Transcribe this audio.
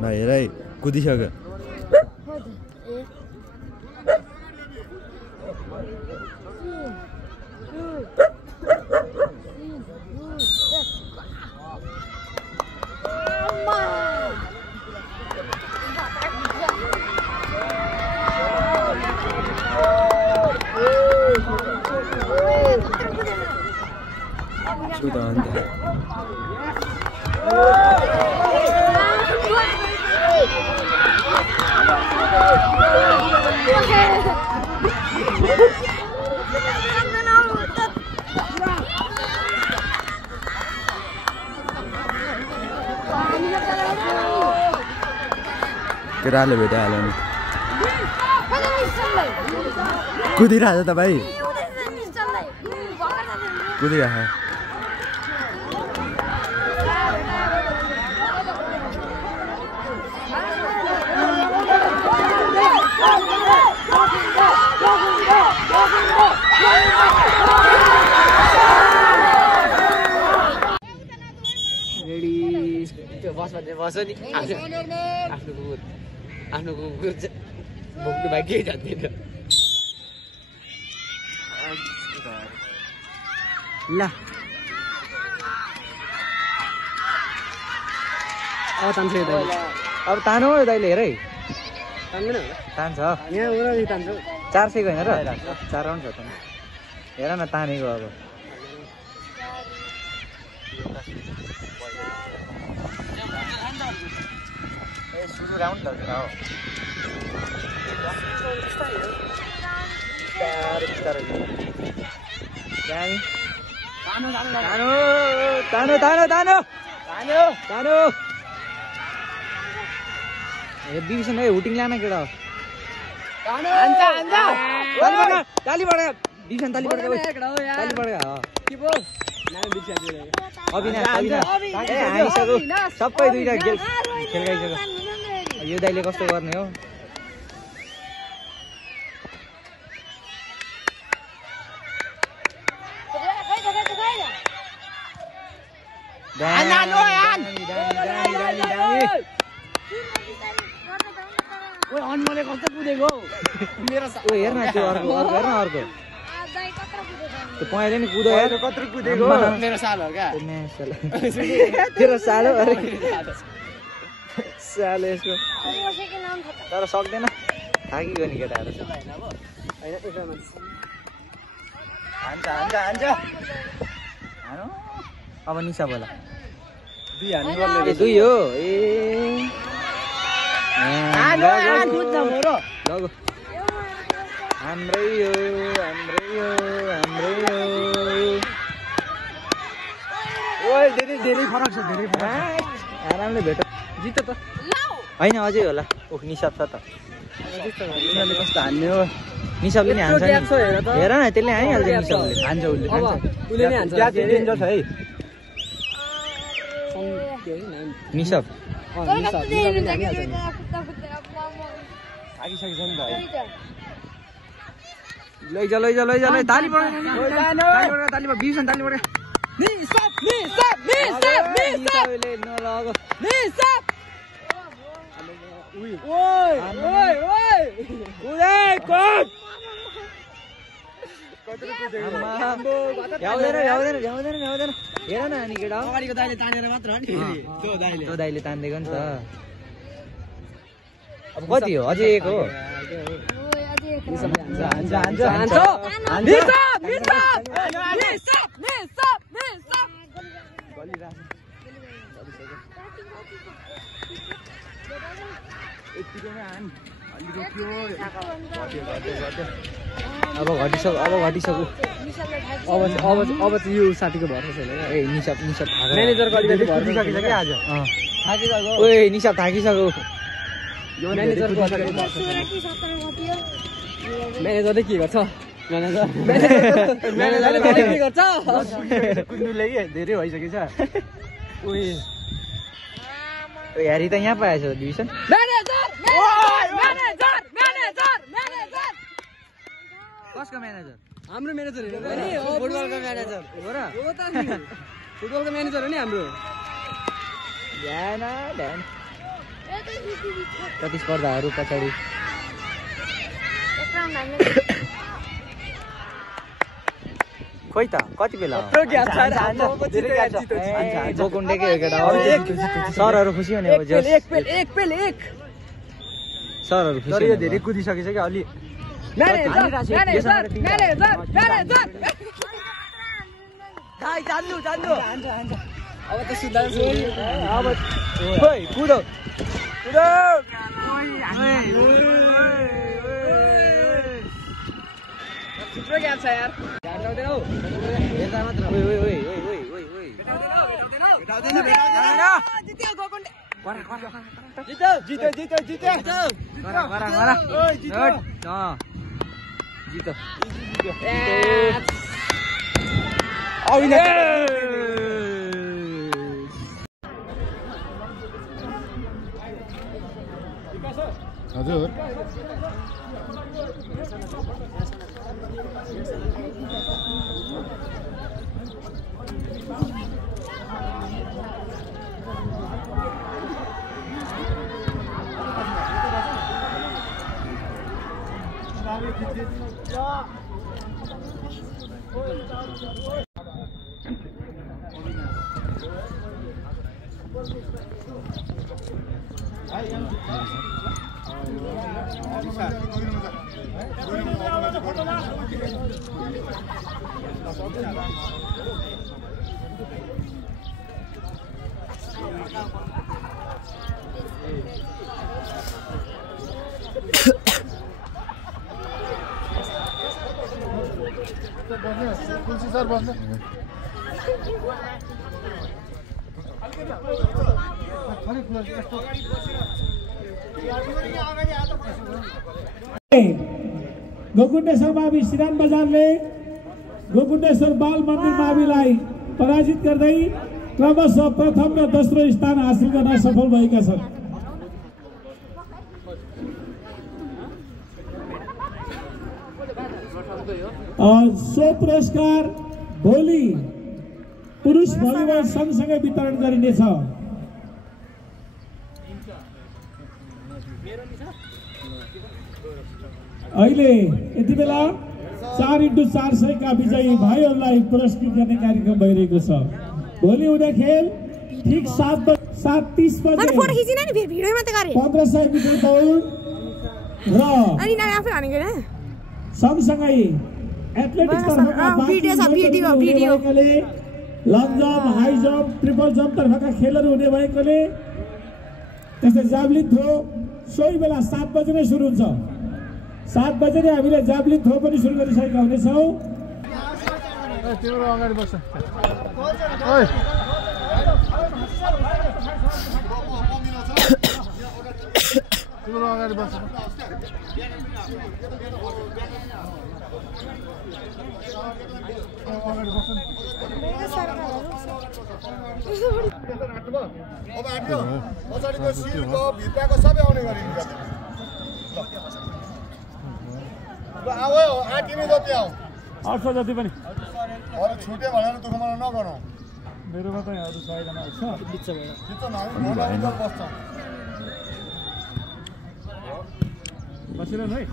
ल हेर है कुदिसक्यो केटाले भेटाइहाल्यो नि कुदिरहेछ त भाइ कुदिरहेछ बस नि आफ्नो कुकुर भोग्नु भाइ केही जान्दैन ल अब तानो दाइले हेर है तान्छ यहाँ उनीहरू तान्छ 400 होइन र 4 राउन्ड छ त हेर न तानेको अब सुरु राउन्ड हो तानो बिबिसन भाइ हुटिङ लान केटा तालीबाट बिबिसन तालीबाट हानिसक्यो सबै दुईटा खेल गइसक्यो यो दाइले कस्तो गर्ने हो मैले कस्तो कुदेको हेर्न त्यो अर्को हेर्न अर्को त्यो पहिले नि कुदो यार कत्रो कुदेको मेरो साल हो क्या तेरो साल हो अरे साल यसको तर सक्दैन थाकिगयो नि केटाहरू हान्छ अब निसा बोला दुई हो ए हाम्रै हो धेरै फरक छ आरामले भेट जित त होइन अझै होला निसाब छ त कस्तो हान्ने हो निसाबले नि हान्छ हेर न त्यसले हानिहाल्छ निसाबले हान्छ उसले है निसाब लैजा तालीबाट बिबिसन तालीबाट भ्याउँदैन हेर न अनि केटा अगाडिको दाइले तानेर मात्र हो नि त्यो दाइले तान्दिएको नि त अब कति हो अझै एक हो अब घटिसक्यो अब यो साथीको भरोसा छैन ए निसाब म्यानेजरको अलिकति भरोसा सकिसक्यो क्या आज थाकिसक्यो ओए निसाब थाकिसक्यो म्यानेजरले के गर्छ म्यानेजरले के गर्छ कुद्नुले के धेरै भइसकेछ हेरी त यहाँ पाएछ डिभिजन कसको म्यानेजर हाम्रो म्यानेजर फुटबलको म्यानेजर हो र फुटबलको म्यानेजर हो नि हाम्रो ध्यान प्रतिस्पर्धाहरू पछाडि खोइ त कति बेला गोकुण्डेकै सरहरू खुसी हुने सरहरू खुसी धेरै कुदिसकेछ क्या अलि अब त सुधा अब खोइ कुदो थुप्रो ग्याप छ यार हजुर तुलसी सर बस्नु गोकुण्डेश्वर मावि सिरान बजारले गोकुण्डेश्वर बाल मन्दिर माविलाई पराजित गर्दै क्रमशः प्रथम र दोस्रो स्थान हासिल गर्न सफल भएका छन्। सो पुरस्कार भोलि पुरुष भलिबल सँगसँगै वितरण गरिनेछ। अहिले यति बेला 4x400 का विजयी भाइहरूलाई पुरस्कृत गर्ने कार्यक्रम भइरहेको छ। भोलि हुने खेल ठीक 7:30 बजे 1500 मिटर दौड र सँगसँगै एथलेटिक्स तर्फका long jump, high jump, triple jump तर्फका खेलहरू हुने भएकोले त्यस्तै जाभलिन थ्रो सोही बेला 7 बजे नै सुरु हुन्छ। 7 बजे नै हामीले जाभलिन थ्रो पनि सुरु गरिसकेका हुनेछौँ। तिम्रो अगाडि बस्छ तिम्रो अगाडि बस्छ अब आट्यो पछाडिको सिलको भित्रको सबै आउने गरिन्छ। ल आऊ आटिनु जति आऊ 800 जति पनि अरे छुट्यो भनेर दुःख मलाई नगरौ। मेरोमा त यहाँ 6 जना छ बिच भएर त्यो त हामी भोला बस्छ बसिरहनु है।